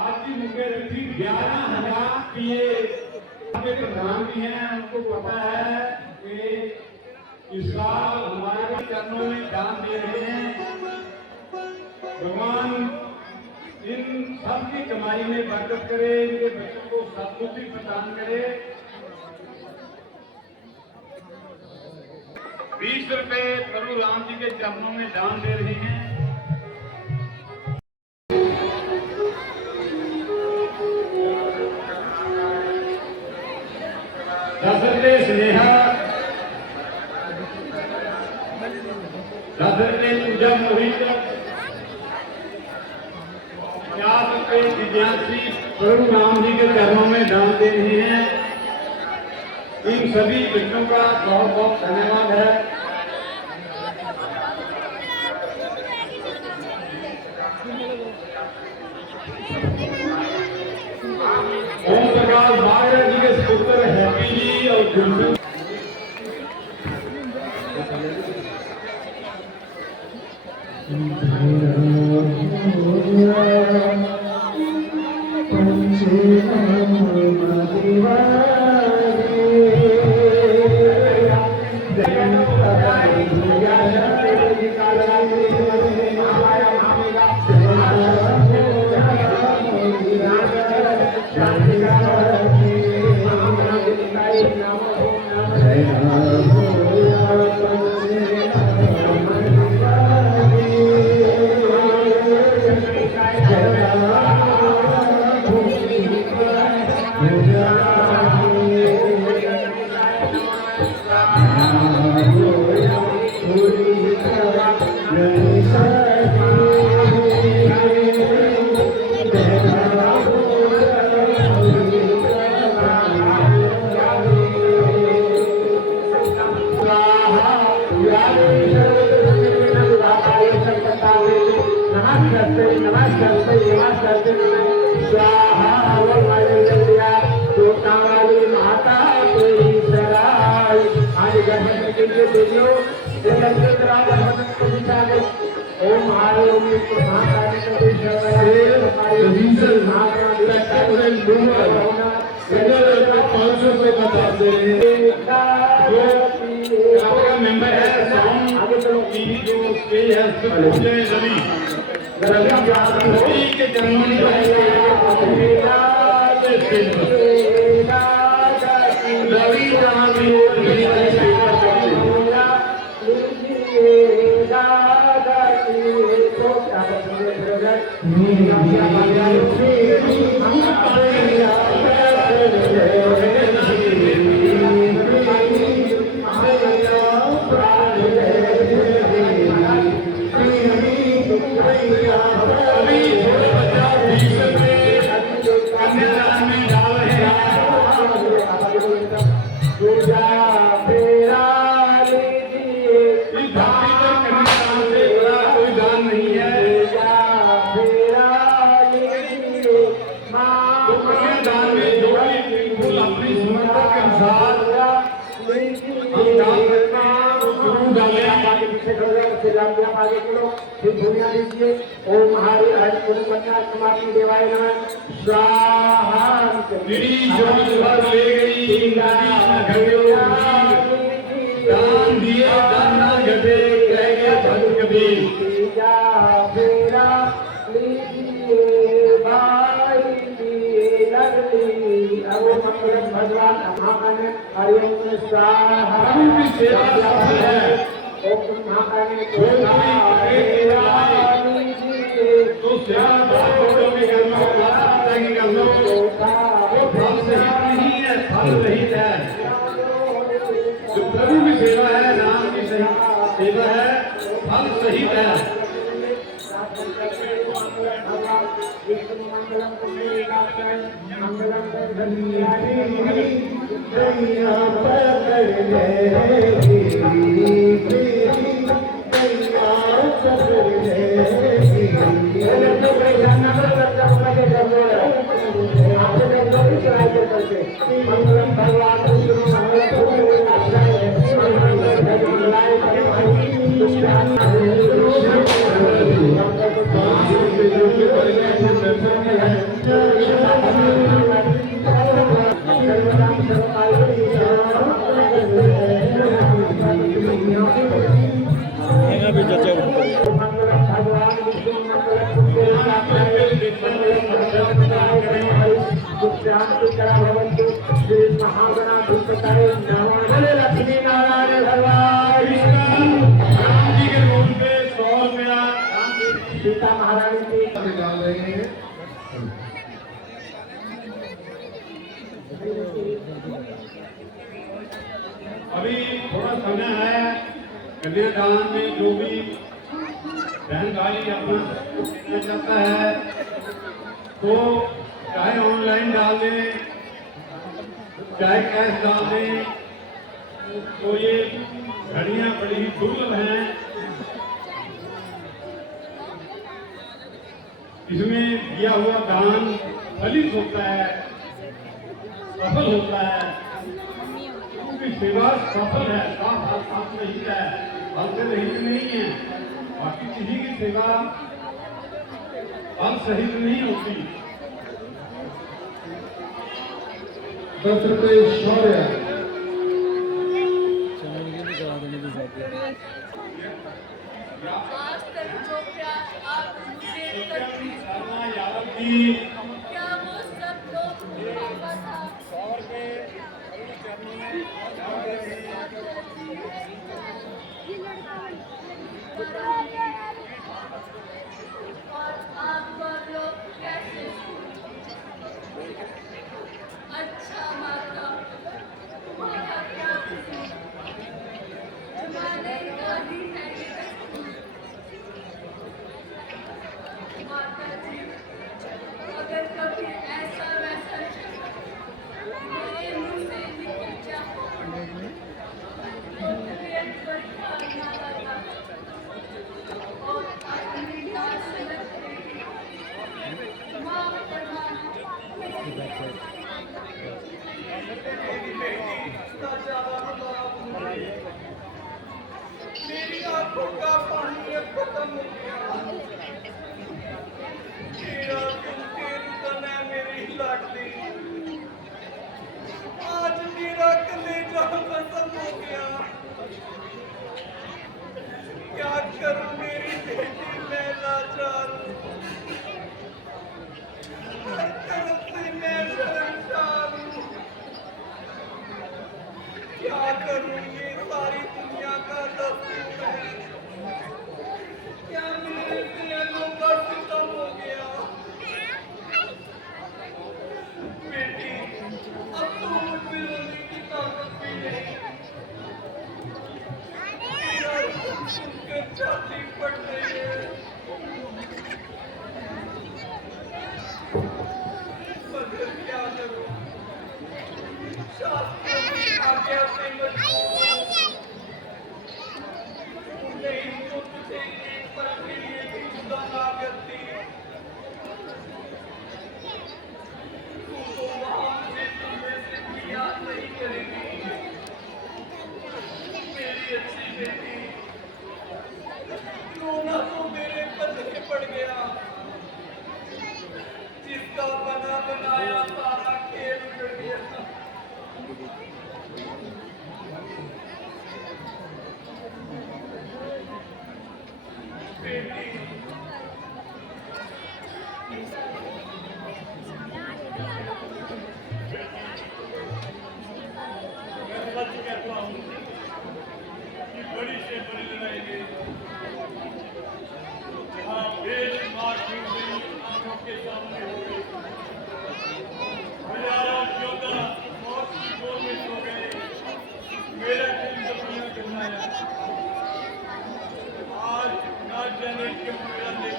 आज की मुख्यमंत्री 11,000 पीए के प्रधान भी हैं, उनको पता है कि इस साल हमारे चरणों में दान दे रहे हैं। भगवान इन सबकी कमाई में बरकत करे, इनके बच्चों को सद्बुद्धि प्रदान करे। 20 रुपए प्रभु राम जी के चरणों में दान दे रहे हैं। स्नेहा 10 रुपए पूजा मोहित 50 रुपए दिव्यांशी प्रभु राम जी के चरणों में दान दे रहे हैं। इन सभी बच्चों का बहुत बहुत धन्यवाद है। ओम प्रकाश बागरा जी के पुत्र हैप्पी जी और गुरु ओम डालते रहे। जो आपका मेंबर है साउंड की जो स्टेज है उसको पूछे रवि के चरणों में रवि जहाँ भी दुनिया दीजिए ओम हरि हरि गुरु कन्या समाधि देवाय नमः स्वाहा मेरी जोत भर ले गई दान दिए दान ना घटे रह गए धन कबीर फेरा लीजिए भाई की लगती अब भगवान महाकाल हरिओम स्वाहा की सेवा है ओम महाकाल तो सेवा बात में करना होगा कि करना वो फल सहित नहीं है फल रहित है जो प्रभु की सेवा है राम की सेवा है फल सहित है लक्ष्मी नारायण भगवान राम जी के रूप में 100 रुपया सीता महारानी की डाल रहे हैं। अभी थोड़ा समय है कन्यादान में जो भी बहन भाई अपना देना चाहता है तो चाहे ऑनलाइन डाल दें चाहे कैश डाल दें तो ये घड़ियां बड़ी ही दुर्लभ हैं। इसमें दिया हुआ दान फलित होता है सफल होता है क्योंकि सेवा सफल है साफ नहीं है फल से रहित नहीं है। बाकी किसी की सेवा फल सहित नहीं होती। 10 रुपये शौर्य आज तक जो प्यार आप मुझे करती क्या वो सब लोग पापा था और आप लोग कैसे अच्छा माता तुम्हारा क्या मैंने कभी नहीं माता जी अगर शास्त्रों की आज्ञा से मजबूर नहीं तो तुझे एक पल के लिए भी जुदा ना करती। तू तो वहां मुझे तुमने से भी याद नहीं करेगी मेरी अच्छी बेटी। रोना तो मेरे कंधे पड़ गया जिसका बना बनाया सारा खेल उजड़ गया। बेटी मैं सच कहता हूँ कि बड़ी से बड़ी लड़ाई में जहाँ बेशुमार जीवन आंखों के सामने हो गई, हजारों योद्धा मौत की गोद में सो गए, मेरा दिल दुनिया गंवाया। आज ना जाने क्यों मेरा दिल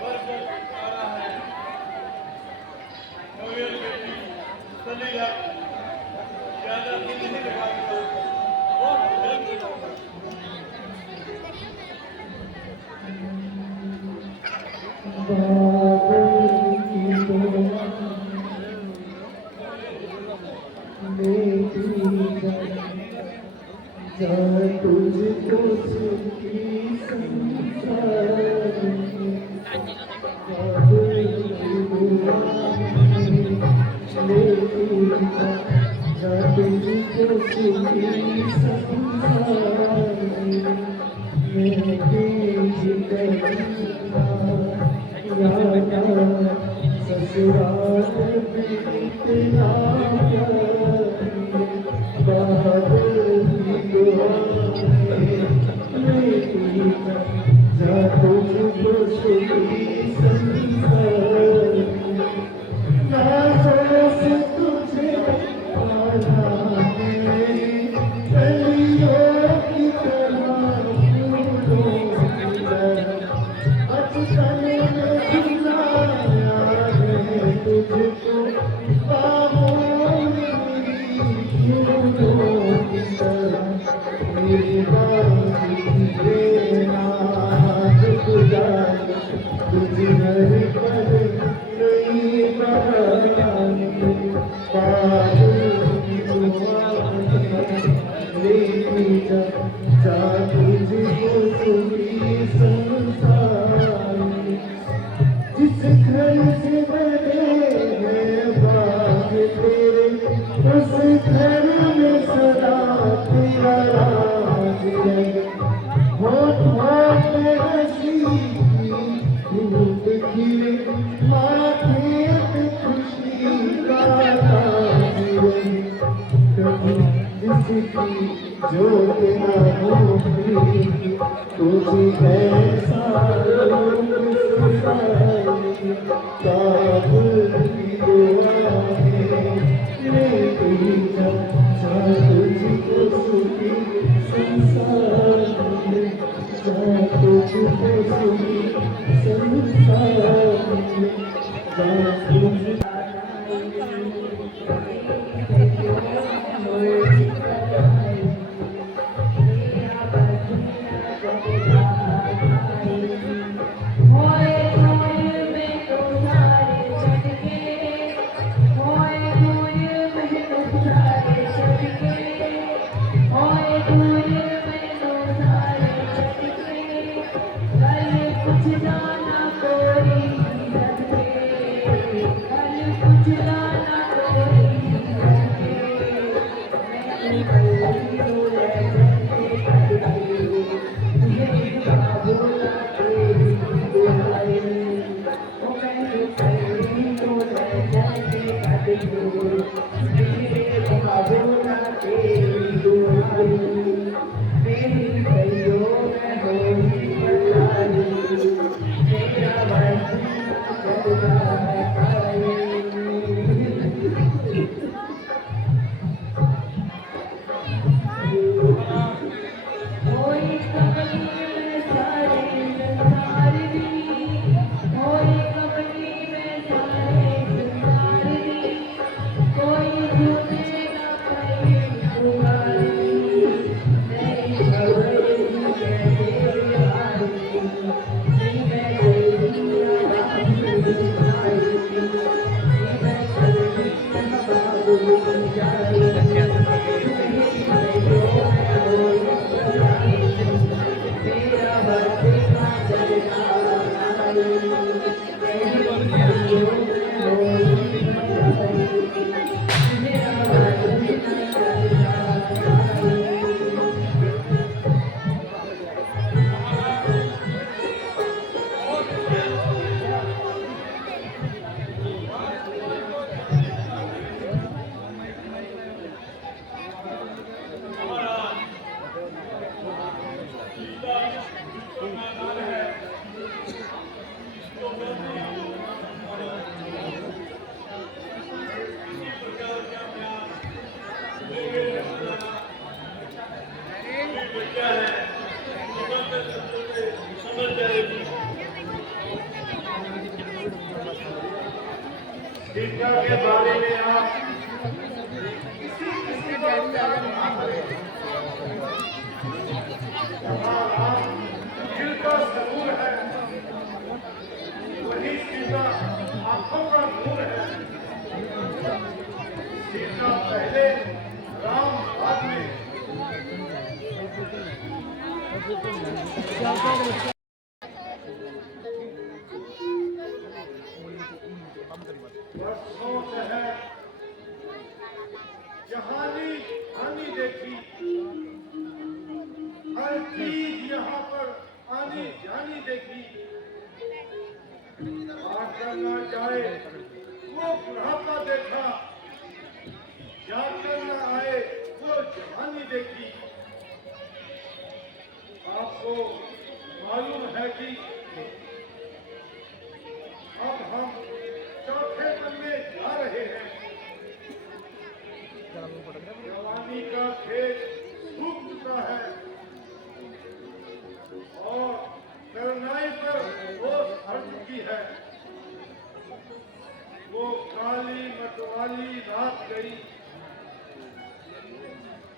भर आ रहा है। मगर बेटी सलीला ज्यादा दिन नहीं लगाऊंगा, बहुत जल्द तुझको सुखी संसार तुझको सुखी संसार ससुराल बीतना तुझको सुखी संसार तुझे जिस घर से बने हैं बाग तेरे उस घर में सदा तेरा राज है। होठ पे हंसी धूप खिले माथे पे खुशी का ताज है। कभी जिसकी जोत ना होगी तुझे ऐसा लोग सुनाएंगे। काबुल की दुआ है मेरी तुझको सुखी संसार में, तुझको सुखी संसार में, तुझको सीता के बारे में आप किसी किसी को प्यार ना करें। हमारा दिल का सबूर है, वही सीता आंखों का नूर है। सीता पहले, राम बाद में। वर्षों से है जहानी हानि देखी, हर चीज यहाँ पर आनी जानी देखी। आकर ना जाए वो बुढ़ापा देखा, जाकर न आए वो जवानी देखी। आपको मालूम है कि अब हम चौथे मन में जा रहे हैं। जवानी का खेत सूख चुका है और करनाई पर ओस भर चुकी है। वो काली मतवाली रात गई,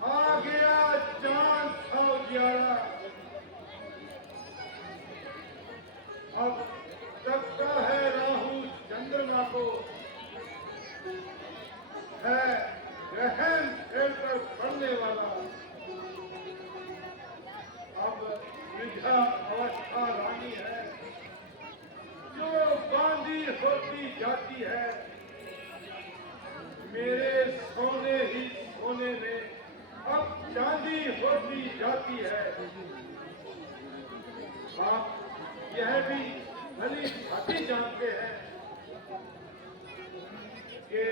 आ गया चांद था उजियारा। अब तकता है राहु चंद्रमा को, है ग्रहण खेलकर पड़ने वाला। अब वृद्धा अवस्था रानी है, जो बांधी होती जाती है। मेरे सोने ही सोने में अब चांदी होती जाती है। आप यह भी भली भांति जानते हैं कि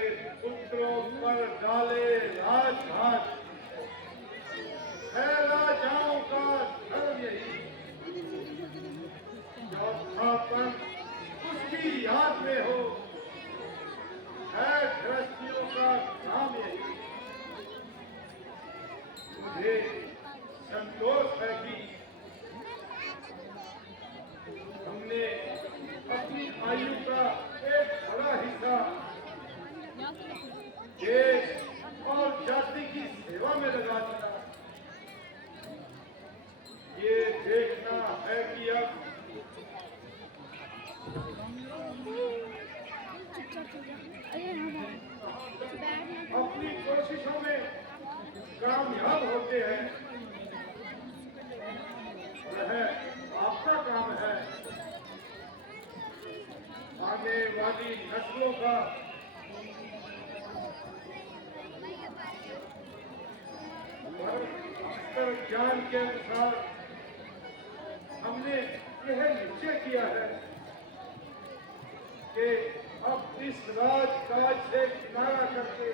पुत्रों पर डाले राजघाट है राजाओं का धर्म यही। चौथापन उसकी याद में हो, है गृहस्थियों का काम यही। मुझे संतोष है कि हमने अपनी आयु का एक बड़ा हिस्सा देश और जाति की सेवा में लगा दिया। ये देखना है कि अब अपनी कोशिशों में कामयाब होते हैं। वह आपका काम है आने वाली नस्लों का पर ज्ञान के अनुसार हमने यह निश्चय किया है कि अब इस राजकाज से किनारा करके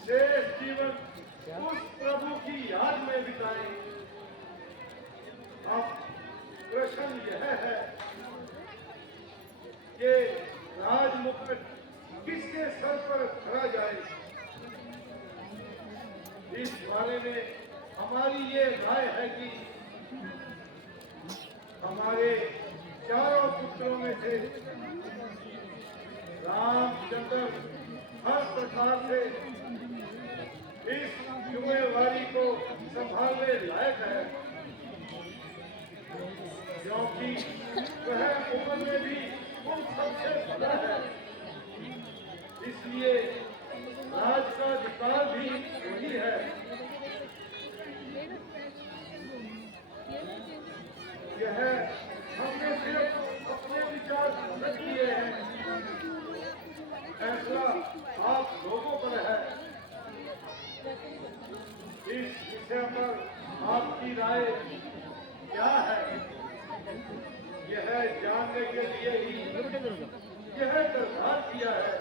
शेष जीवन उस प्रभु की याद में बिताएं। अब प्रश्न यह है कि राजमुकुट किसके सर पर धरा जाए। इस बारे में हमारी ये राय है कि हमारे चारों पुत्रों में से रामचंद्र हर प्रकार से इस जिम्मेवारी को संभालने लायक है, क्योंकि वह उम्र में भी उन सबसे बड़ा है। इसलिए राज का अधिकार भी वही है। यह हमने सिर्फ अपने विचार प्रकट किए हैं, फैसला आप लोगों पर है। इस विषय पर आपकी राय क्या है, यह जानने के लिए ही यह दरखास्त किया है।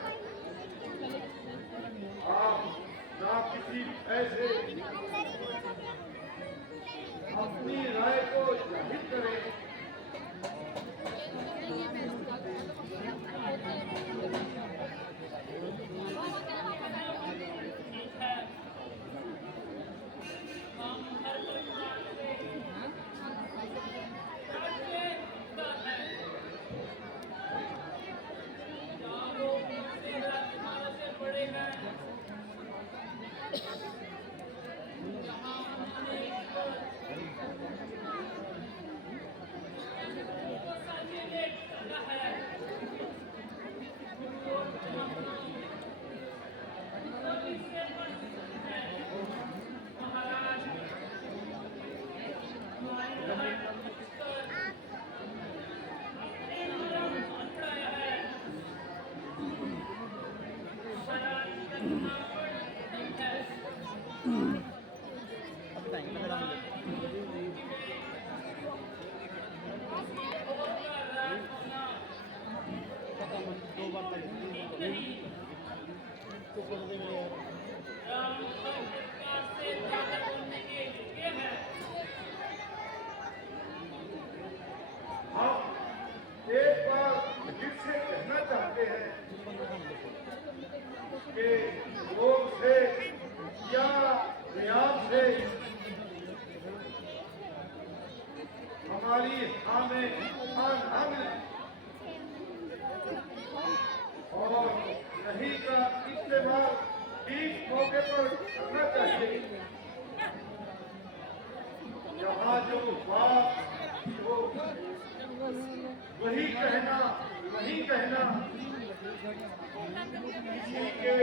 ठीक नहीं। राम साक्षात्कार से ज्यादा बोलने के योग्य है। हम एक बार फिर से कहना चाहते हैं कि योग से या व्यायाम से हमारी हाँ मिले और नहीं का इस्तेमाल ठीक मौके पर करना चाहिए। जहाँ जो बात हो वही कहना किसी के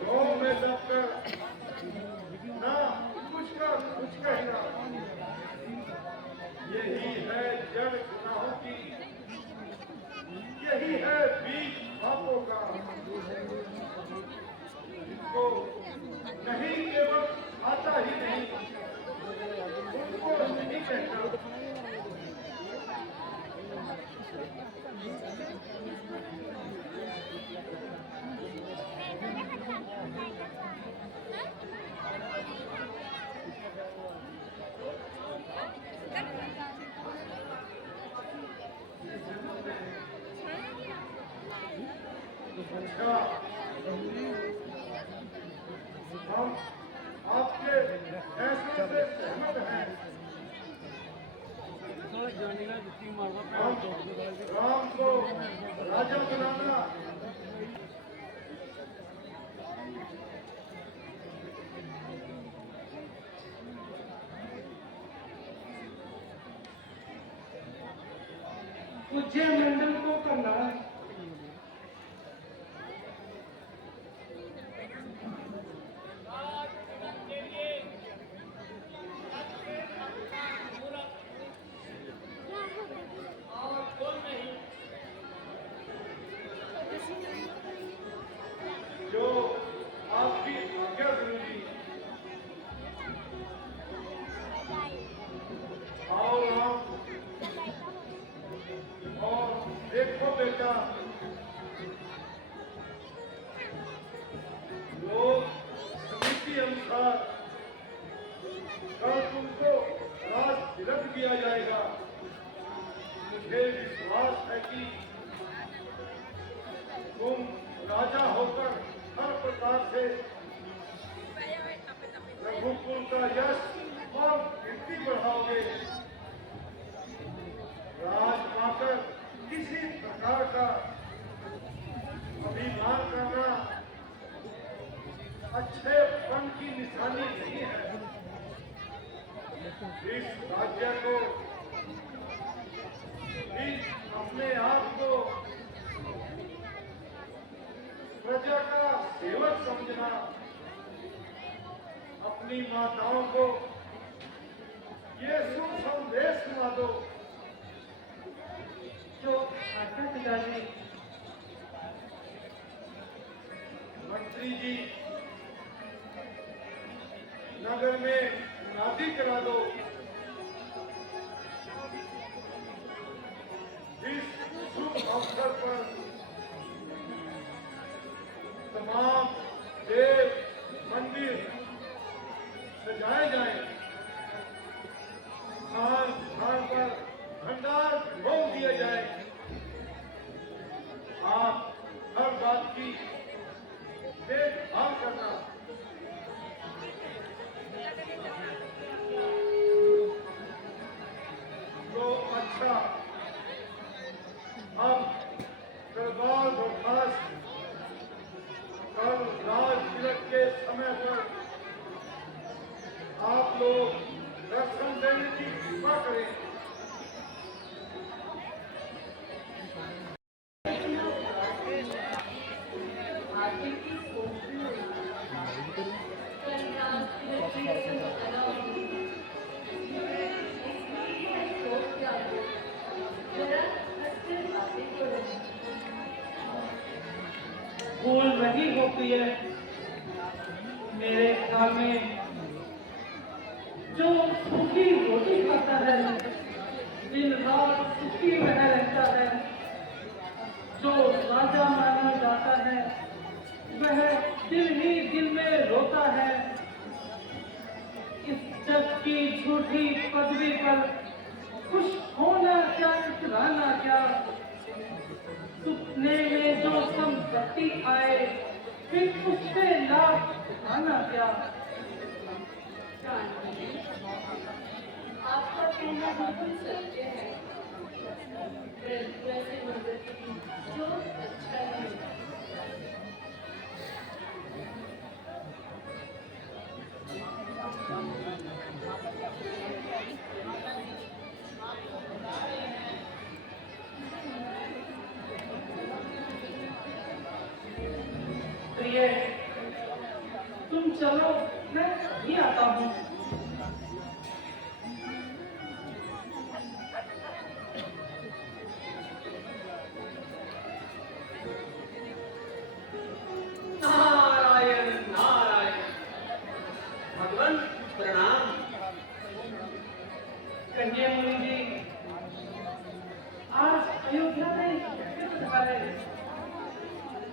गाँव में जाकर ना कुछ कहना, यही है जड़ गुनाहों की, यही है बीज पापों का। जिनको नहीं केवल आता ही नहीं, उनको नहीं कहना। अच्छा, हम आपके फैसले से सहमत हैं। हम राम को राजा बनाना पूज्य मंडल को करना आज के लिए सबसे अच्छा मुहूर्त और कोई नहीं। जो आपकी आज्ञा गुरुजी। आओ राम, और देखो बेटा, लोग समिति अनुसार कल तुमको राज तिलक दिया जाएगा। मुझे विश्वास है कि तुम राजा होकर हर प्रकार से रघुकुल का यश और कीर्ति बढ़ाओगे। राज पाकर किसी प्रकार का अभिमान करना अच्छे पन की निशानी नहीं है। इस राज्य को, इस अपने आप को प्रजा का सेवक समझना, अपनी माताओं को ये शुभ संदेश सुना दो। जो आज्ञा पिताजी। मंत्री जी, नगर में नादी करा दो। इस शुभ अवसर पर तमाम देव मंदिर सजाए जाएं। स्थान स्थान पर भंडार भोग दिया जाए। आप हर बात की देखभाल करना। तो अच्छा, अब दरबार बर्खास्त कल राज तिलक के समय पर आप लोग दर्शन देने की कृपा करें। भूल नहीं होती है मेरे घर में। जो सूखी रोटी खाता है, दिन रात सुखी में रहता है। जो राजा माना जाता है, वह दिल ही दिल में रोता है। इस जग की झूठी पदवी पर खुश होना क्या, इतराना क्या। सुपने में जो संपत्ति आए, फिर उससे लाभ उठाना क्या। आपका कहना बिल्कुल सत्य है। वैसे मंदिर की जो अच्छा है। प्रिय, तुम चलो, मैं ही आता हूँ। नारायण नारायण। भगवान प्रणाम। कन्या मुनि जी, आज अयोध्या में कैसे पधारे?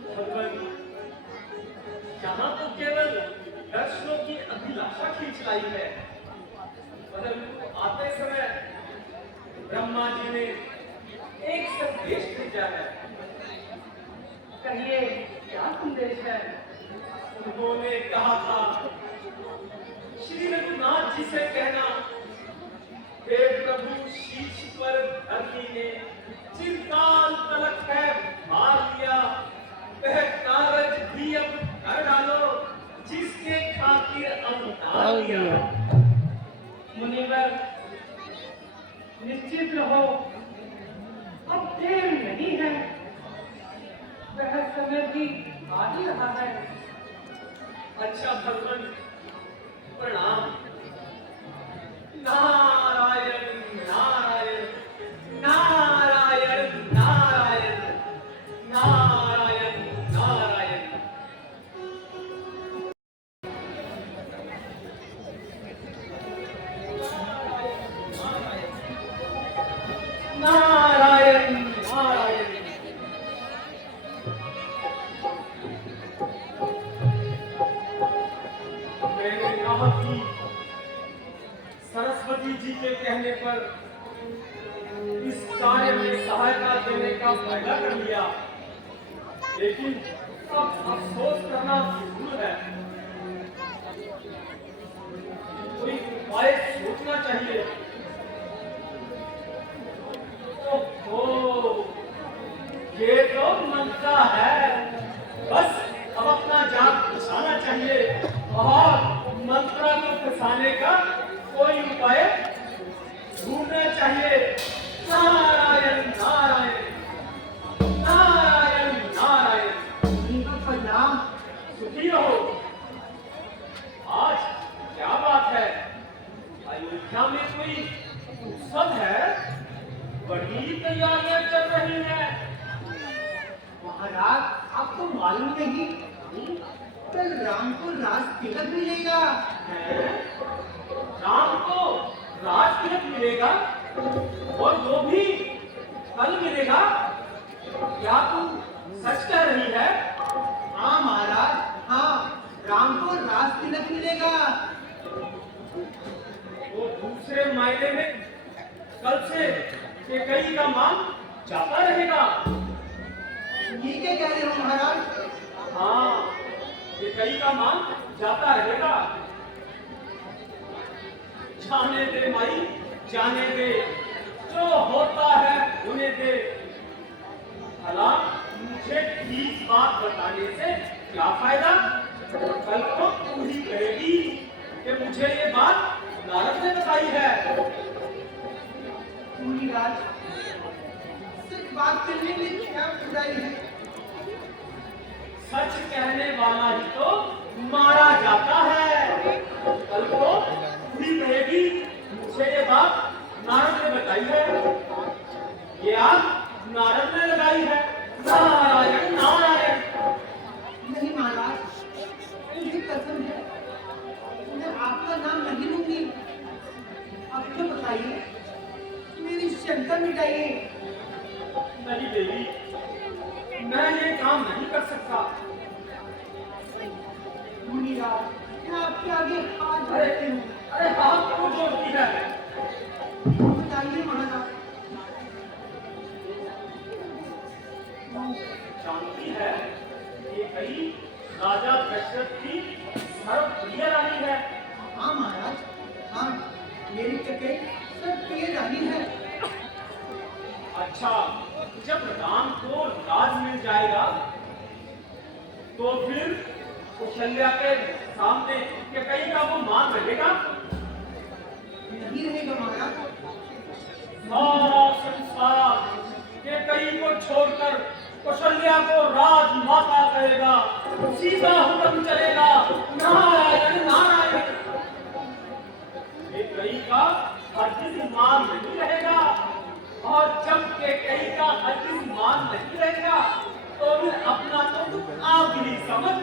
भगवान, यहाँ तो केवल दर्शनों की अभिलाषा खींच लाई है, परंतु आते समय ब्रह्मा जी ने एक संदेश भेजा है। कहिए, क्या संदेश है? उन्होंने कहा था, श्री रघुनाथ जी से कहना, हे प्रभु शीश पर धरती ने चिरकाल तलक है भार लिया, वह कारज भी अब कर डालो जिसके खातिर अवतार लिया। मुनिवर, निश्चित रहो, अब देर नहीं है, वह समय भी आ ही रहा है। अच्छा भगवान, प्रणाम। नारायण नारायण नारायण नारायण नारायण नारायण। नारायण नारायण। मैंने कहा कि सरस्वती जी के कहने पर इस कार्य में सहायता देने का वायदा कर लिया, लेकिन अब अफसोस करना जरूर है। कोई उपाय सोचना चाहिए। ओहो, ये तो मंत्र है, बस अब अपना जाप फंसाना चाहिए और मंत्र को फंसाने का कोई उपाय ढूंढना चाहिए। नारायण नारायण नारायण नारायण। इनको प्रणाम। सुखी रहो। आज क्या बात है, अयोध्या में कोई उत्सव है, बड़ी तैयारियां चल रही हैं। महाराज, आपको मालूम नहीं, कल राम को राज तिलक मिलेगा। राम को राज तिलक मिलेगा और वो भी कल मिलेगा। क्या तू सच कह रही है? हाँ महाराज, हाँ, राम को राज तिलक मिलेगा। वो दूसरे मायने में कल से केकई का मान जाता रहेगा। ये क्या कह रहे हो महाराज? हाँ, केकई का मान जाता रहेगा। जाने दे माई, जाने दे, जो होता है होने दे। भला मुझे ठीक बात बताने से क्या फायदा? कल को तू ही कहेगी कि मुझे ये बात नारद ने बताई है। मुनिराज, सिर्फ बात करने में क्या बुराई है? सच कहने वाला ही तो मारा जाता है। कल को पूरी कहेगी मुझे ये बात नारद ने बताई है, ये आग नारद ने लगाई है। नारायण नारायण। नहीं महाराज, मुझे कसम है, मैं आपका नाम नहीं लूंगी। अब तो बताइए, मेरी शंका मिटाइए। नहीं देवी, मैं है कि कई राजा दशरथ की सर्वप्रिय रानी है। हाँ महाराज, हाँ, मेरी ककई सब प्रिय रानी है। अच्छा, जब राम को राज मिल जाएगा तो फिर कौशल्या के सामने कई का वो मान रहेगा? नहीं रहेगा महाराज। सारा संसार के कई को छोड़कर कौशल्या को राजमाता कहेगा, सीधा हुक्म चलेगा, नारायण नारायण। ये कई का हरगिज मान नहीं रहेगा, और जब के कई का हरगिज मान नहीं रहेगा तो फिर अपना तो आप ही समझ,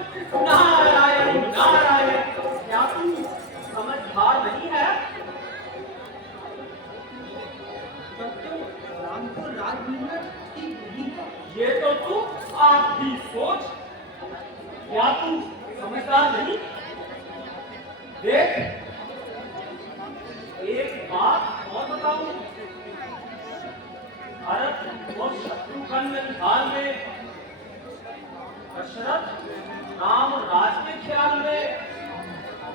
नारायण नारायण। क्या तू समझदार नहीं है? तब तो राम को राज मिलना ठीक नहीं है। ये तो तू आप भी सोच, क्या तू समझदार नहीं? देख, एक बात और बताऊं, भरत और शत्रुघ्न काल में दशरथ राम राज के ख्याल में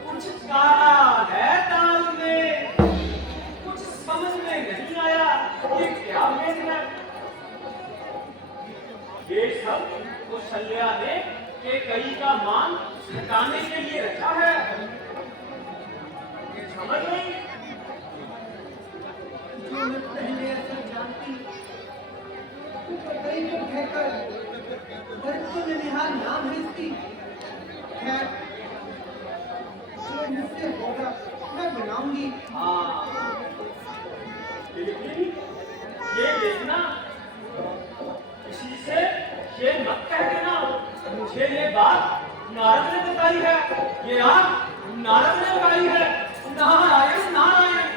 कुछ काला है ताल में, कुछ समझ में नहीं आया ये क्या भेद है। ये सब कौशल्या ने कई का मान घटाने के लिए रखा है, समझ नहीं? जो मैं पहले ऐसा जानती तो ककई को कहकर भरत को निहाल नाम भेजती। खैर, जो मुझसे होगा मैं बनाऊंगी। हाँ, लेकिन ये देखना, किसी से ये मत कह देना मुझे ये बात नारद ने बताई है, ये आग नारद ने लगाई है, नारायण नारायण।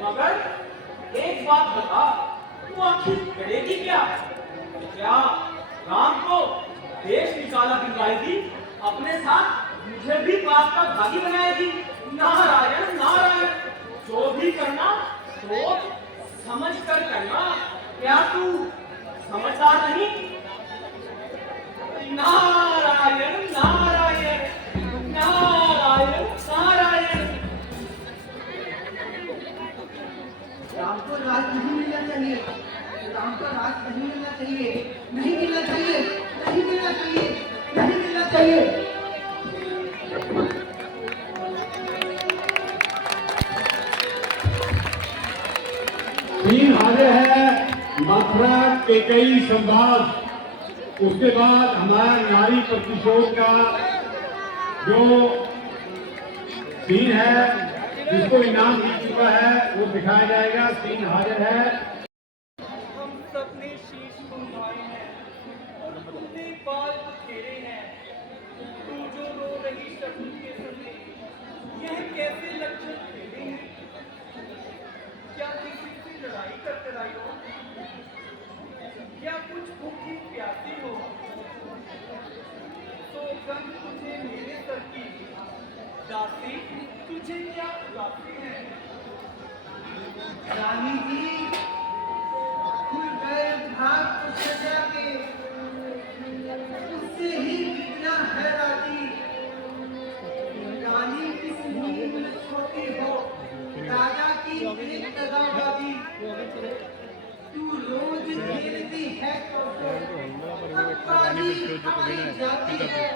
मगर एक बात बता, तू आखिर करेगी क्या? क्या राम को देश निकाला दिखाएगी, अपने साथ मुझे भी पाप का भागी बनाएगी? नारायण नारायण। जो भी करना सोच समझ कर करना, क्या तू समझदार नहीं? नारायण नारायण नारायण नारायण। राम को राज नहीं मिलना चाहिए, राम को राज नहीं मिलना चाहिए, नहीं मिलना चाहिए, नहीं मिलना चाहिए, नहीं मिलना चाहिए। तीन हारे है मथुरा के कई संवाद। उसके बाद हमारा नारी प्रतिशोध का जो सीन है, जिसको इनाम मिल चुका है, वो दिखाया जाएगा। सीन हाजिर है। हम सबने शीश झुकाए हैं, तुमने बाल फेरे हैं, तू जो रो रही शत्रु के समय, यह कैसे लक्षण फेरे हैं? क्या किसी से लड़ाई करते आई हो, या कुछ भूखी प्यासी हो, तो गम तुझे मेरे सर की दासी, तुझे क्या उदासी है? रानी जी, खुल गए भाग को सजा के, उससे ही बिकना है राजी। रानी किस नींद में सोती हो, राजा की एक दगाबाजी। तू रोज खेलती है अब पानी हमारी जाती है।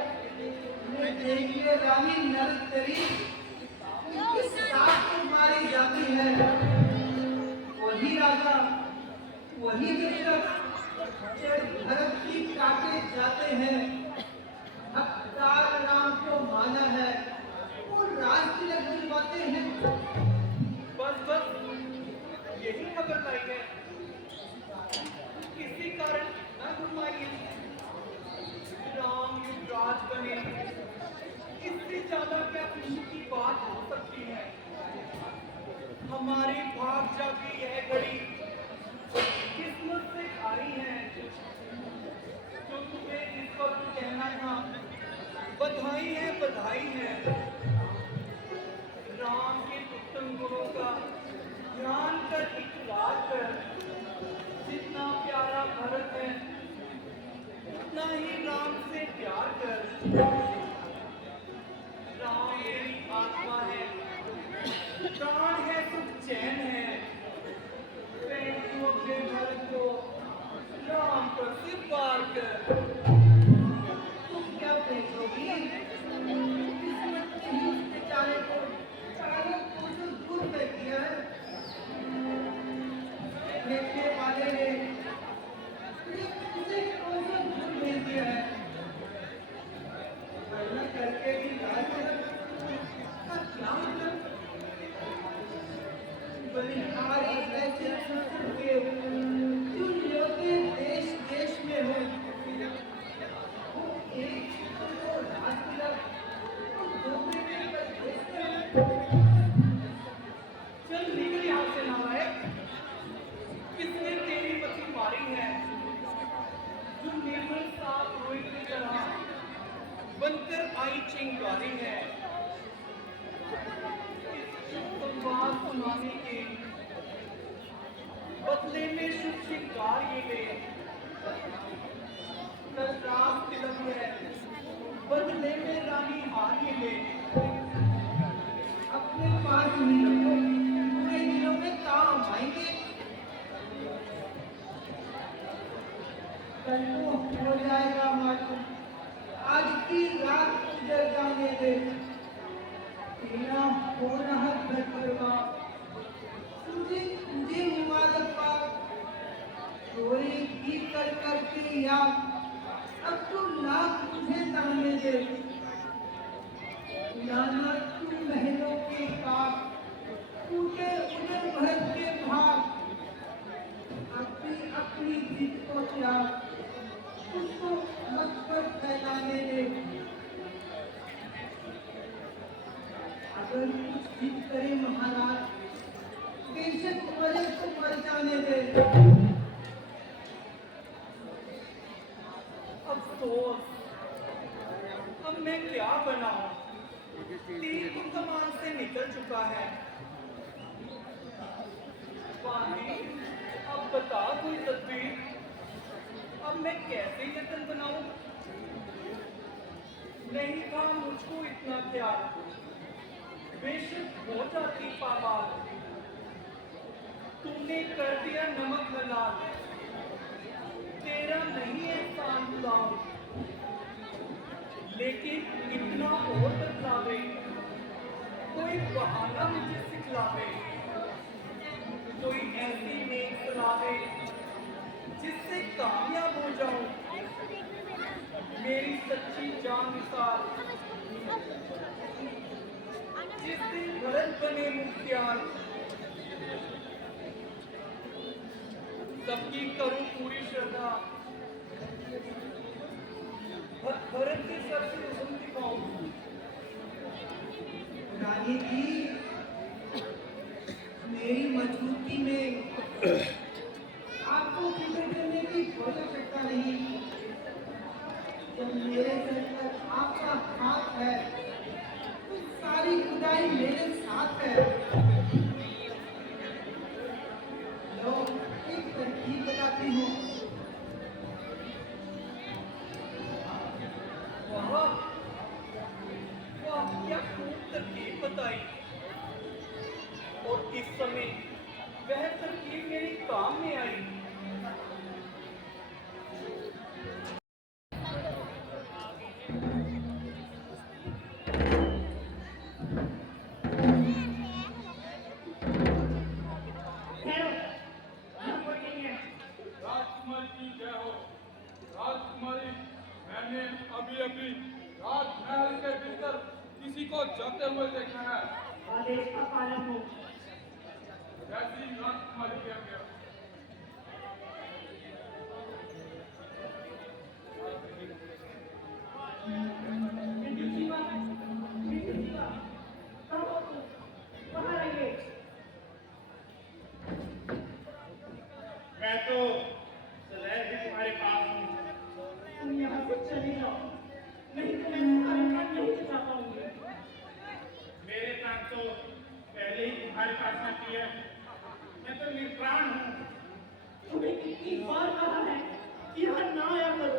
मैं देखिए रानी नर तेरी किस साथ को मारी जाती है। वही राजा, वही दशरथ भरत की काटे जाते हैं। हकदार राम को माना है और राज तिलक दिलवाते हैं। बस बस यही खबर लाई है, किसी कारण न घुमाइए। राम युवराज बने, इससे ज्यादा क्या खुशी की बात हो सकती है? हमारी भाग जागी यह घड़ी किस्मत से आई है। जो तुम्हें इस वक्त कहना था, बधाई है बधाई है। राम के उत्तम गुणों का ध्यान कर इकरार कर, जितना प्यारा भरत है उतना ही राम से प्यार कर। राम मेरी आत्मा है, प्राण है, सुख चैन है। प्रेम तू अपने भरत को राम पर से पार कर। तुम क्या कहोगी? किस्मत ने ही उस बेचारे को चारों कोसों दूर कर दिया है। देखने वाले ने उसे कोसों दूर भेज दिया है। वरना करके भी राज का क्या मतलब? बलिहारी ऐसे सुसुर के जो लोगे देश देश में हो, वो एक तो राज तिलक, वो दूसरे पर देश में हो। चल निकल यहाँ से नालायक। किसने तेरी मछली मारी है? जो निर्मल साफ रोई की तरह बनकर आई चिंगारी है। संवाद सुनाने के बदले में शुभ श्रृंगार ये ले। कल रात तिलक है, बदले में रानी हार ये ले। अपने पास ही रखो, कई दिनों में काम आएंगे। कल को हो जाएगा मालूम, आज की रात गुजर जाने दे। तेरा होना घर बर्बाद, तुझे मुबारकबाद। चोरी की कर करके याद, अब तू लाख मुझे ताने दे। नाना तू महलों के पाप, टूटे उधर भर के भाग। अपनी अपनी जिद को त्याग, उसको मत पर फैलाने दे। अगर कुछ जिद करे महाराज, बेशक मरे तो मर जाने दे। अफसोस, अब मैं क्या बनाऊं? तीर तो कमान से निकल चुका है। वाणी, अब बता कोई तदबीर। अब मैं कैसे यत्न बनाऊं? नहीं था मुझको इतना ख्याल, बेशक हो जाती पामाल। तुमने कर दिया नमक हलाल, तेरा नहीं एहसान गुलाम। लेकिन इतना और बतलावे, कोई बहाना मुझे सिखलावे। कोई ऐसी नेक सलाहे जिससे कामयाब हो जाऊं। मेरी सच्ची जान मिसाल, जिस दिन भरत बने मुख्तियार। सबकी करूं पूरी श्रद्धा, भरत के सर से हुक्म दिखाऊं। रानी जी, मेरी मजबूती में आपको फिक्र करने की कोई आवश्यकता नहीं। जब मेरे सर पर आपका हाथ है, तो सारी खुदाई मेरे साथ है। लो, एक तरकीब बताती हूँ। वाह वाह, क्या खूब तरकीब बताई। और इस समय वह तरकीब मेरे काम में आई। राजकुमारी की जय हो। राजकुमारी, मैंने अभी अभी राजमहल के भीतर किसी को जाते हुए देखा है। आदेश का पालन हो। जैसी राजकुमारी की आज्ञा। बिंदु जीवा, कहाँ हो तुम? कहाँ रहिए? मैं तो सदैव ही तुम्हारे पास हूँ। तुम यहाँ से चले जाओ, नहीं तो मैं तुम्हारे प्राण नहीं बचा पाऊंगी। मेरे प्राण तो पहले ही तुम्हारे पास आती है। मैं तो निर्प्राण हूँ। तुम्हें कितनी बार कहा है कि यहाँ ना आया करो।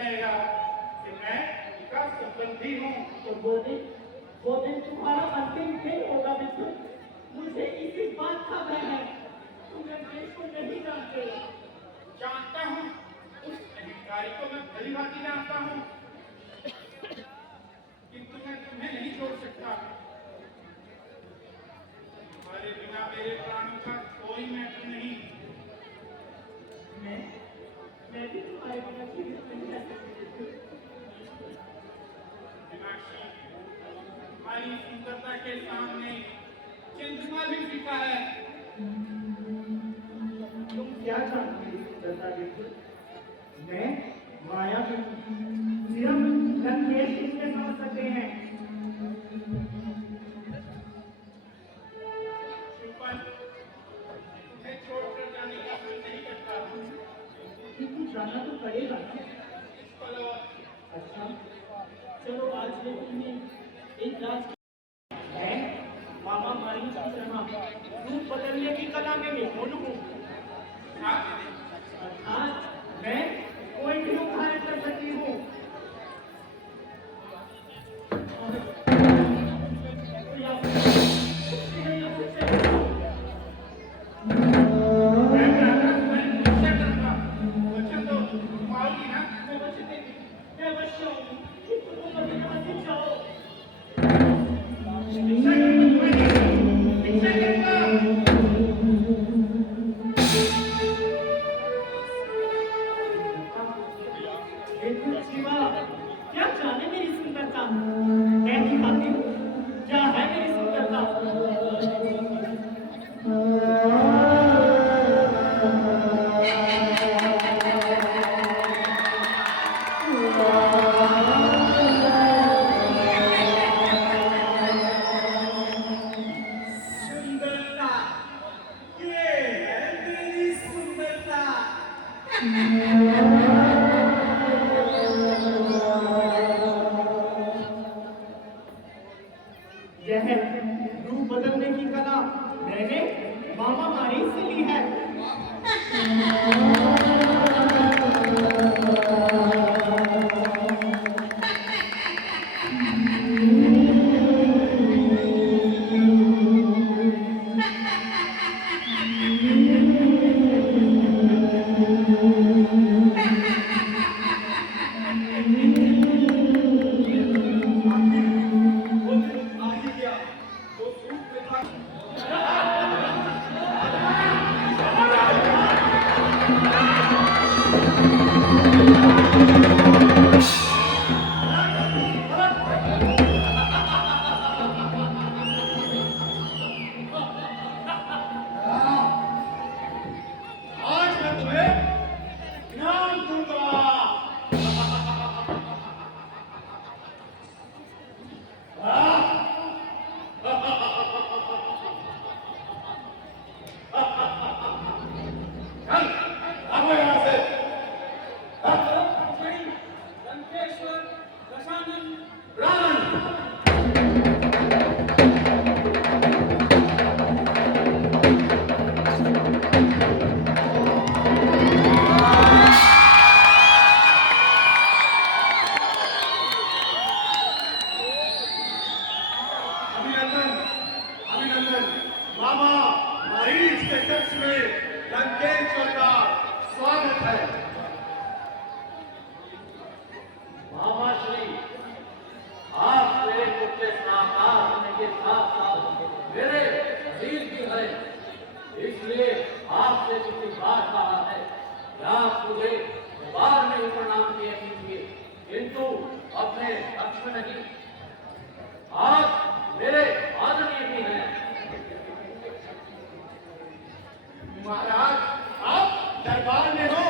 जाएगा कि मैं उसका संबंधी हूँ। तो वो दिन तुम्हारा अंतिम दिन होगा मित्र। मुझे इसी बात का भय है। तुम रंकेश को नहीं जानते। जानता हूँ, उस अधिकारी को मैं भली भांति जानता हूँ, किंतु मैं तुम्हें नहीं छोड़ सकता। तुम्हारे बिना मेरे प्राणों का कोई महत्व नहीं। मैं भी तुम्हारे बिना जीवित नहीं रह सकती। मीनाक्षी, तुम्हारी सुंदरता के सामने चंद्रमा भी फीका है। तुम क्या जानते हो सुंदरता बिल्कुल? मैं माया में सिर्फ रंकेश इसमें समझ सकते हैं। शिवपाल, तुम्हें छोड़कर जाने का मन नहीं करता। किंतु जाना तो पड़ेगा ना। इस पल और अच्छा, चलो आज मैं तुम्हें एक राज है मामा मारी की तरह रूप बदलने की कला में निपुण हूँ। अर्थात मैं कोई भी रूप धारण कर सकती हूँ। मैं क्या करूँगा? वचन दो, तुम आओगी ना? मैं अवश्य आऊंगी, किंतु तुम अभी यहाँ से जाओ। शिक्षा करूँगा तुम्हें, शिक्षा करूँगा। बिल्कुल शिवा, क्या जाने मेरी सुंदरता। मैं दिखाती हूँ क्या है मेरी सुंदरता। सुंदरता, ये है मेरी सुंदरता। यह रूप बदलने की कला मैंने मामा मारी से ली है। वो दिन आ ही गया, वो सूट में था। आज मैं तुम्हें इनाम दूंगा। चल, भागो यहाँ से। लंकेश्वर दशानन रावण, अभिनंदन, अभिनंदन। मामा मरीज के कक्ष में लंकेश्वर का स्वागत है। मामा श्री, आप मेरे पुत्र साकार होने के साथ साथ मेरे अजीज भी हैं, इसलिए आपसे किसी बात कहा है कि आप मुझे बार में ही प्रणाम किया कीजिए, किंतु अपने पक्ष में नहीं। आप मेरे आदरणीय भी हैं। महाराज, आप दरबार में हो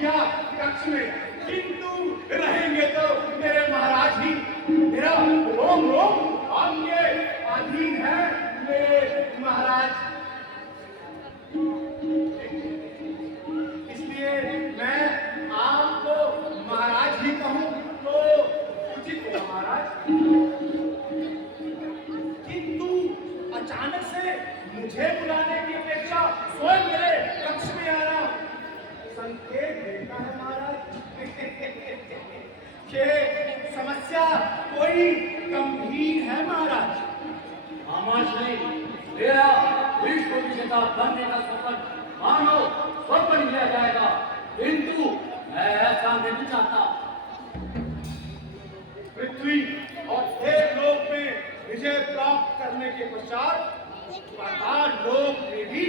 या कक्ष में, किंतु रहेंगे तो मेरे महाराज ही। मेरा रोम रोम आपके अधीन है मेरे महाराज। इसलिए मैं आपको महाराज ही कहूँ तो उचित हो महाराज। किंतु अचानक से मुझे बुलाने की अपेक्षा स्वयं मेरे कक्ष में आना संकेत देता है महाराज कि ये समस्या कोई गंभीर है महाराज। मामाश्री, मेरा विश्व विजेता बनने का सपन मानो स्वप्न लिया जाएगा, किंतु मैं ऐसा नहीं चाहता। पृथ्वी और देवलोक में विजय प्राप्त करने के पश्चात पाताल लोक में भी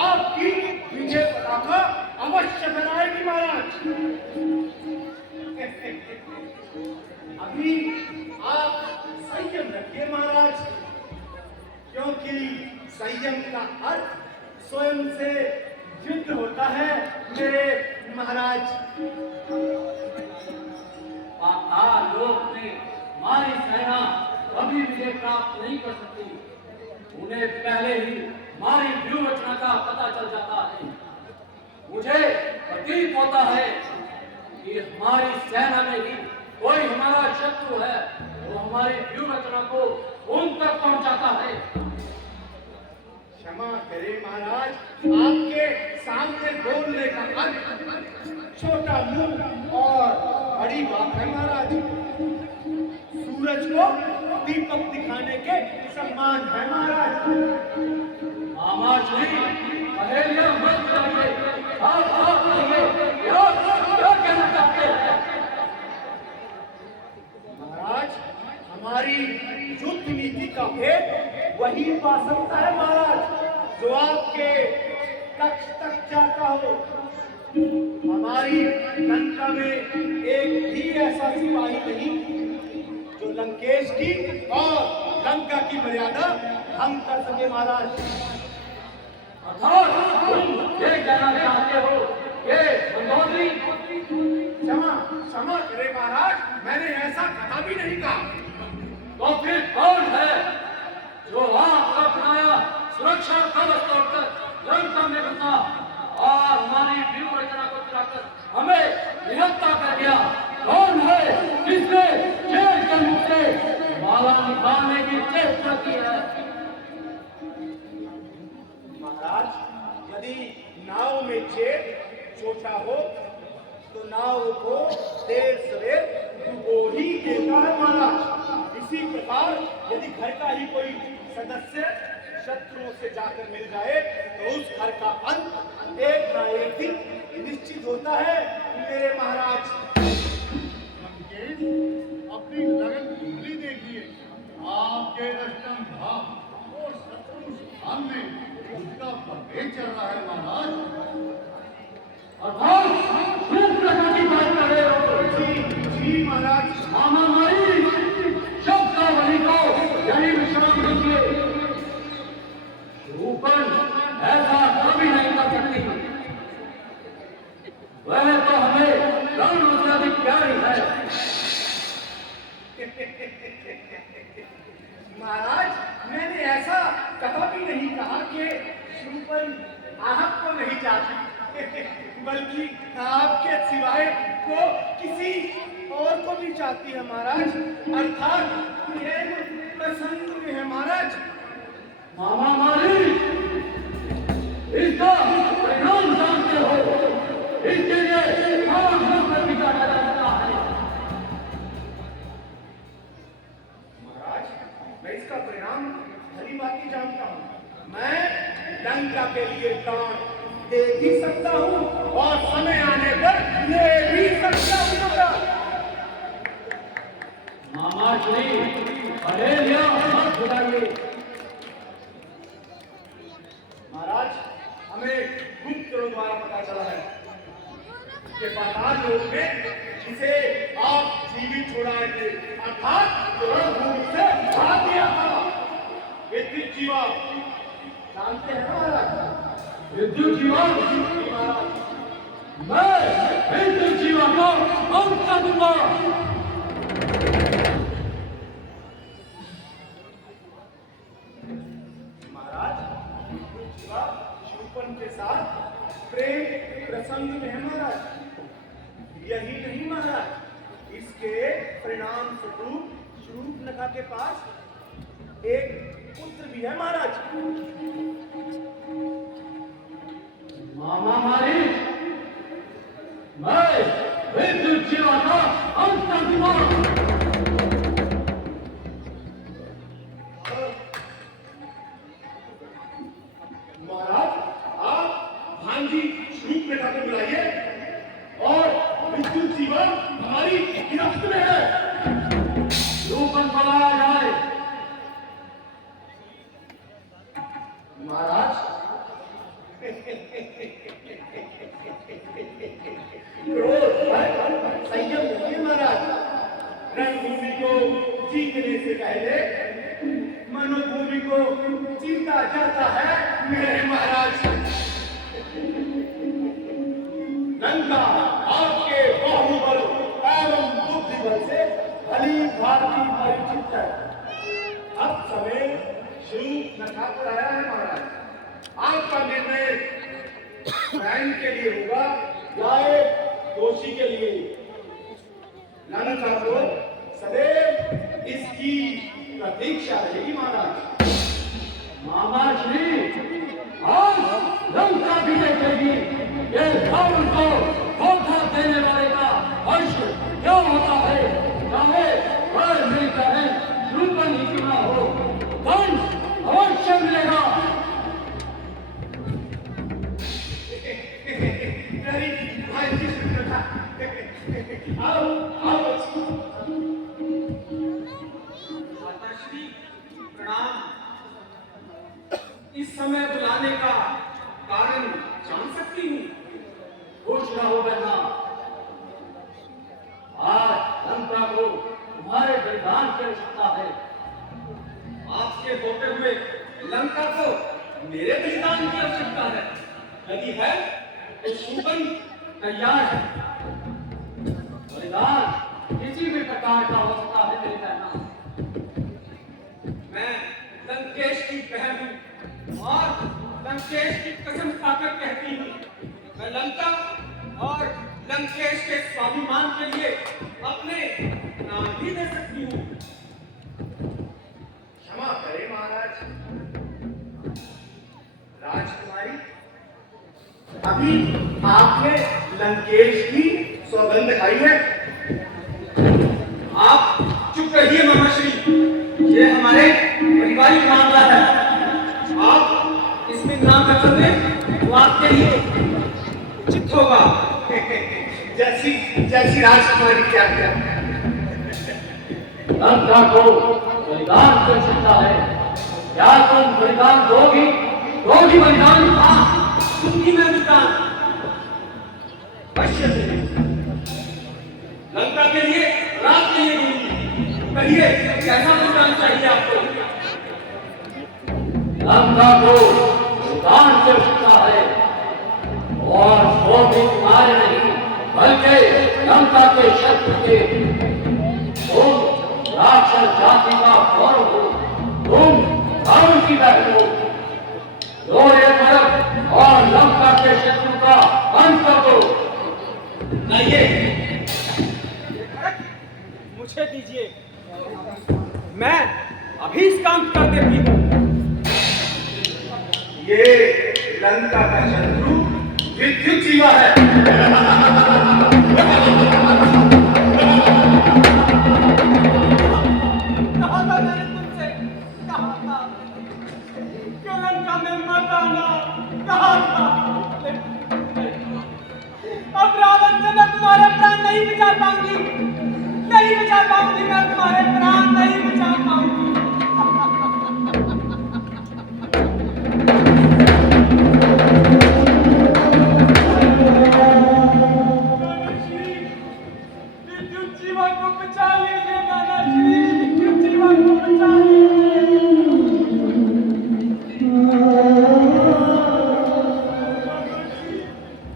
आपकी विजय पताका अवश्य फहराएगी महाराज। अभी आप संयम रखिए महाराज, क्योंकि संयम का अर्थ स्वयं से युद्ध होता है मेरे महाराज। पाताल लोक में हमारी सेना कभी विजय प्राप्त नहीं कर सकती। उन्हें पहले ही हमारी व्यूह रचना का पता चल जाता है। मुझे प्रतीत होता है कि हमारी सेना में ही कोई हमारा शत्रु है, वो हमारी व्यूह रचना को उन तक पहुंचाता है। क्षमा करें महाराज, आपके सामने बोलने का अर्थ छोटा मुंह और बड़ी बात है महाराज। सूरज को दीपक दिखाने के सम्मान है महाराज। मामाश्री, पहेलियां मत करिए, आप कहिए, क्या कहना चाहते हैं? महाराज, हमारी युद्ध नीति का भेद वही पा सकता है महाराज जो आपके कक्ष तक जाता हो। हमारी लंका में एक भी ऐसा सिपाही नहीं जो लंकेश की और लंका की मर्यादा भंग कर सके महाराज। अर्थात तुम ये कहना चाहते हो कि मंदोदरी? क्षमा करें महाराज, मैंने ऐसा कहा भी नहीं कहा। तो फिर कौन है जो आपका अपनाया सुरक्षा कवच तोड़कर लंका में घुसा और हमारी व्यूह रचना को चुराकर हमें निहत्था कर दिया? कौन है जिसने जेल के मुख से माला निकालने की चेष्टा की है? महाराज, यदि नाव में चेत छोटा हो तो नाव को देर सवेर डुबो ही देता है महाराज। इसी प्रकार यदि घर का ही कोई सदस्य शत्रुओं से जाकर मिल जाए तो उस घर का अंत एक ना एक दिन निश्चित होता है मेरे महाराज। अपनी लगन खुली देखिए, आपके अष्टम भाव और शत्रु स्थान में उसका प्रभेद चल रहा है महाराज। की बात कर रहे हो? जी महाराज। महामारी शब्दावली को यही विश्राम दीजिए। ऊपर ऐसा कभी नहीं कर सकती। वह तो हमें प्राणों से अधिक प्यारी है। महाराज, मैंने ऐसा कभी भी नहीं कहा कि शूरपन आपको नहीं चाहती, बल्कि आपके सिवाय को किसी और को भी चाहती है महाराज। अर्थात ये प्रसंग में है महाराज। महामारी इसका परिणाम जानते हो? इसके लिए पर बिगाड़ा जा सकता है। महाराज, मैं इसका परिणाम भली बात ही जानता हूँ। मैं लंका के लिए प्राण दे भी सकता हूँ और समय आने पर ले भी सकता हूँ। मामाश्री, पहेलियां मत बुलाइए। महाराज, हमें गुप्तरों द्वारा पता चला है कि पाताल लोक में जिसे आप जीवित छोड़ाए थे, अर्थात रणभूमि से भाग दिया था, विद्युत जीवा जानते हैं महाराज? विद्युत जीवा? महाराज, मैं विद्युत जीवा को अंत कर दूंगा। महाराज, जीवा शूरपन के साथ प्रेम प्रसंग में है महाराज। यही नहीं महाराज, इसके परिणाम स्वरूप शूर्पणखा के पास एक पुत्र भी है महाराज। मामामारी, मैं विद्युत जीवा का कंस महाराज, आप भांजी श्रुत नेता को बुलाइए और विद्युत जीवन हमारी गिरफ्त में है। रूपन बुलाया जाए। महाराज, क्रोध पर संयम रखिए महाराज। रणभूमि को जीतने से पहले मनोभूमि को जीता जाता है मेरे महाराज। लंका आपके बाहुबल एवं बुद्धिबल से भली भांति परिचित है। अब समय शुरू नखा पर आया है महाराज। आपका निर्णय न्याय के लिए होगा या एक दोषी के लिए। लंका को सदैव इसकी प्रतीक्षा रहेगी महाराज। मामा श्री आज लंका भी देखेगी ये रावण को धोखा देने वाले का हर्ष क्या होता है। चाहे वह मिलता है रूपन ही क्यों ना हो, दंड अवश्य मिलेगा। माताश्री प्रणाम। इस समय बुलाने का कारण जान सकती हूँ? खुश रहो बहना। आज लंका को तुम्हारे बलिदान की आवश्यकता है। आपके होते हुए लंका को मेरे बलिदान की आवश्यकता है। यदि है तो शूपन तैयार है। बलिदान किसी भी प्रकार का हो सकता है मेरी बहना। मैं लंकेश की बहन हूँ और लंकेश की कसम खाकर कहती हूँ मैं लंका और लंकेश के स्वाभिमान के लिए अपने प्राण भी दे सकती हूँ। क्षमा करें महाराज। राजकुमारी, अभी आपने लंकेश की सौगंध खाई है। आप चुप रहिए मामाश्री, ये हमारे पारिवारिक मामला है। आप इसमें नाम कर दें तो आपके लिए उचित होगा। जैसी जैसी राजकुमारी क्या क्या। लंका को बलिदान की आवश्यकता है। क्या तुम बलिदान दोगी? बलिदान। हाँ, दूंगी मैं बलिदान अवश्य से। लंका के लिए, रात के लिए दूंगी। कहिए कैसा बलिदान चाहिए आपको? लंका को बलिदान की आवश्यकता है और वो भी तुम्हारे नहीं बल्कि लंका के शत्रु के। तुम राक्षस जाति का गौरव हो, तुम रावण की बहन हो। जो ये तरफ और लंका के शत्रु का अंत कर दो। लाइए, मुझे दीजिए, मैं अभी इस काम कर देती हूँ। ये लंका का शत्रु विद्युत जीवा है। कहा था मैंने तुमसे, कहा था कि लंका में मत आना, कहा था। अब रावण से मैं तुम्हारे प्राण नहीं बचा पाऊंगी, नहीं बचा पाऊंगी, मैं तुम्हारे प्राण नहीं बचा पाऊंगी। विद्युत जीवा को बचा लीजिए नाना श्री, विद्युत जीवा को बचा लीजिए।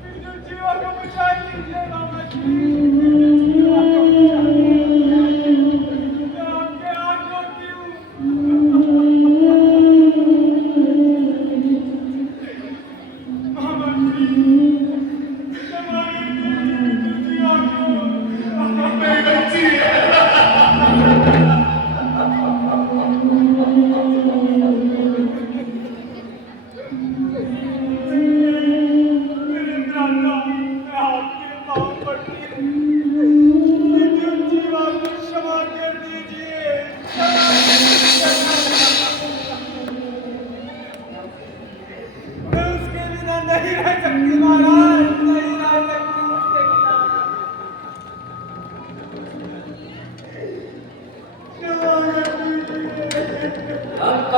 विद्युत जीवा को बचा लीजिए नाना श्री, विद्युत जीवा को बचा लीजिए। मैं आपके हाथ जोड़ती हूँ। मामा श्री, क्षमा कीजिए, विद्युत जीवा को। मेरी बच्ची है।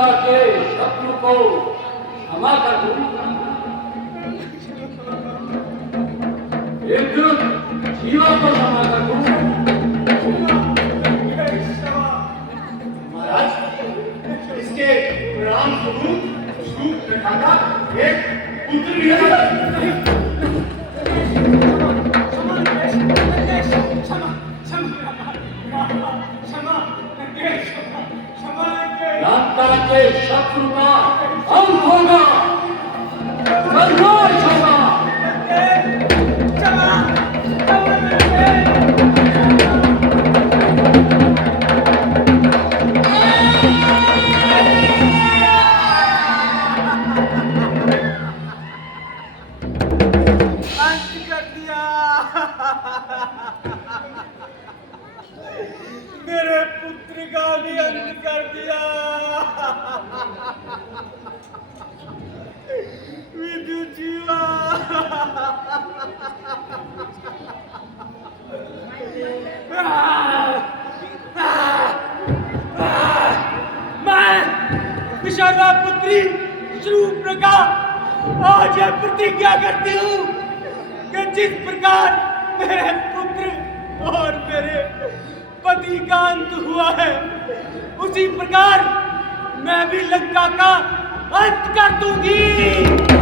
लंका के शत्रु को क्षमा कर दूं। इंद्र जीवा को क्षमा कर दूं। महाराज, इसके परिणाम स्वरूप शूर्पणखा का एक पुत्र भी है। लंका के शत्रु का अंत होगा। सर्वनाश होगा। अंत कर दिया। मेरे पुत्र का भी अंत कर दिया। विदु जीवा। मैं विशाखा पुत्री शूर्पणखा आज यह प्रतिज्ञा करती हूँ कि जिस प्रकार मेरे पुत्र और मेरे पति का अंत हुआ है, उसी प्रकार मैं भी लंका का अंत कर दूंगी।